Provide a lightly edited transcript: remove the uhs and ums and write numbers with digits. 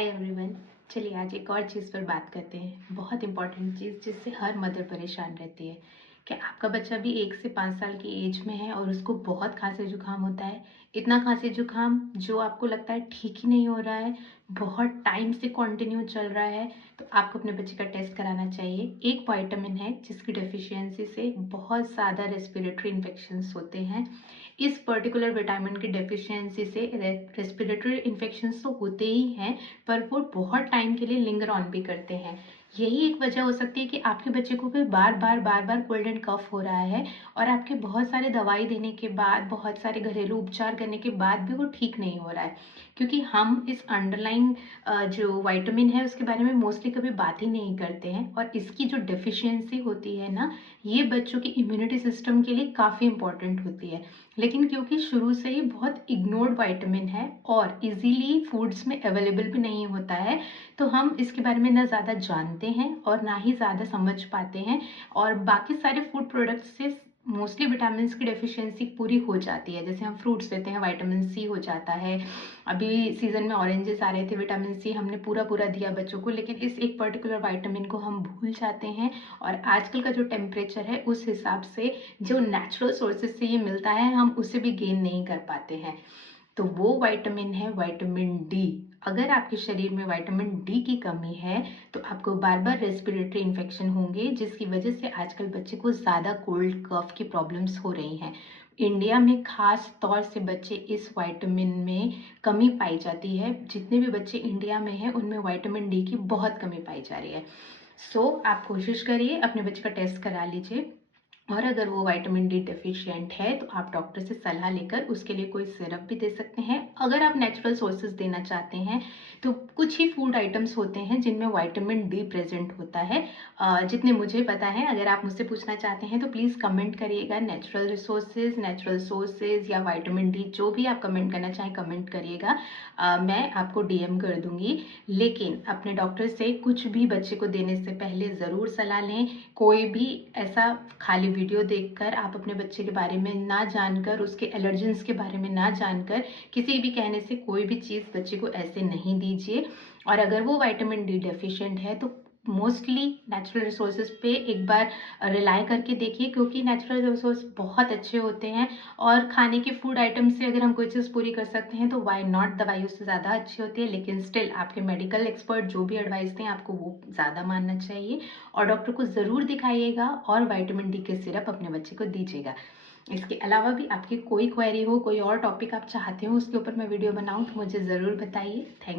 Hi everyone. चलिए आज एक और चीज़ पर बात करते हैं, बहुत इंपॉर्टेंट चीज़ जिससे हर मदर परेशान रहती है। क्या आपका बच्चा भी 1 से 5 साल की एज में है और उसको बहुत खांसी जुकाम होता है? इतना खांसी जुकाम जो आपको लगता है ठीक ही नहीं हो रहा है, बहुत टाइम से कंटिन्यू चल रहा है, तो आपको अपने बच्चे का टेस्ट कराना चाहिए। एक विटामिन है जिसकी डेफिशिएंसी से बहुत ज़्यादा रेस्पिरेटरी इन्फेक्शंस होते हैं। इस पर्टिकुलर विटामिन की डेफिशिएंसी से रेस्पिरेटरी इन्फेक्शंस तो होते ही हैं, पर वो बहुत टाइम के लिए लिंगर ऑन भी करते हैं। यही एक वजह हो सकती है कि आपके बच्चे को भी बार बार कोल्ड एंड कफ हो रहा है और आपके बहुत सारे दवाई देने के बाद, बहुत सारे घरेलू उपचार करने के बाद भी वो ठीक नहीं हो रहा है, क्योंकि हम इस अंडरलाइंग जो विटामिन है उसके बारे में मोस्टली कभी बात ही नहीं करते हैं। और इसकी जो डेफिशिएंसी होती है ना, ये बच्चों की इम्यूनिटी सिस्टम के लिए काफ़ी इंपॉर्टेंट होती है। लेकिन क्योंकि शुरू से ही बहुत इग्नोर्ड विटामिन है और इजीली फूड्स में अवेलेबल भी नहीं होता है, तो हम इसके बारे में ना ज़्यादा जानते हैं और ना ही ज़्यादा समझ पाते हैं। और बाकी सारे फूड प्रोडक्ट्स से मोस्टली विटामिन की डेफिशिएंसी पूरी हो जाती है। जैसे हम फ्रूट्स लेते हैं, विटामिन सी हो जाता है। अभी सीजन में ऑरेंजेस आ रहे थे, विटामिन सी हमने पूरा पूरा दिया बच्चों को, लेकिन इस एक पर्टिकुलर विटामिन को हम भूल जाते हैं। और आजकल का जो टेम्परेचर है उस हिसाब से जो नेचुरल सोर्सेज से ये मिलता है, हम उसे भी गेन नहीं कर पाते हैं। तो वो विटामिन है विटामिन डी। अगर आपके शरीर में विटामिन डी की कमी है तो आपको बार बार रेस्पिरेटरी इन्फेक्शन होंगे, जिसकी वजह से आजकल बच्चे को ज़्यादा कोल्ड कफ की प्रॉब्लम्स हो रही हैं। इंडिया में खास तौर से बच्चे इस विटामिन में कमी पाई जाती है। जितने भी बच्चे इंडिया में हैं उनमें विटामिन डी की बहुत कमी पाई जा रही है। आप कोशिश करिए, अपने बच्चे का टेस्ट करा लीजिए। और अगर वो विटामिन डी डेफिशिएंट है तो आप डॉक्टर से सलाह लेकर उसके लिए कोई सिरप भी दे सकते हैं। अगर आप नेचुरल सोर्सेज देना चाहते हैं तो कुछ ही फूड आइटम्स होते हैं जिनमें विटामिन डी प्रेजेंट होता है। जितने मुझे पता है, अगर आप मुझसे पूछना चाहते हैं तो प्लीज़ कमेंट करिएगा। नेचुरल रिसोर्सेज, नेचुरल सोर्सेज या विटामिन डी, जो भी आप कमेंट करना चाहें कमेंट करिएगा। मैं आपको डीएम कर दूंगी। लेकिन अपने डॉक्टर से कुछ भी बच्चे को देने से पहले ज़रूर सलाह लें। कोई भी ऐसा खाली वीडियो देखकर आप अपने बच्चे के बारे में ना जानकर, उसके एलर्जेंस के बारे में ना जानकर, किसी भी कहने से कोई भी चीज़ बच्चे को ऐसे नहीं दीजिए। और अगर वो विटामिन डी डेफिशिएंट है तो मोस्टली नेचुरल रिसोर्सेज पे एक बार रिलाई करके देखिए, क्योंकि नेचुरल रिसोर्स बहुत अच्छे होते हैं। और खाने के फूड आइटम से अगर हम कोई चीज़ पूरी कर सकते हैं तो वाई नॉट, दवाई उससे ज़्यादा अच्छी होती है। लेकिन स्टिल आपके मेडिकल एक्सपर्ट जो भी एडवाइस दें आपको वो ज़्यादा मानना चाहिए। और डॉक्टर को ज़रूर दिखाइएगा और विटामिन डी के सिरप अपने बच्चे को दीजिएगा। इसके अलावा भी आपकी कोई क्वेरी हो, कोई और टॉपिक आप चाहते हो उसके ऊपर मैं वीडियो बनाऊं, तो मुझे ज़रूर बताइए। थैंक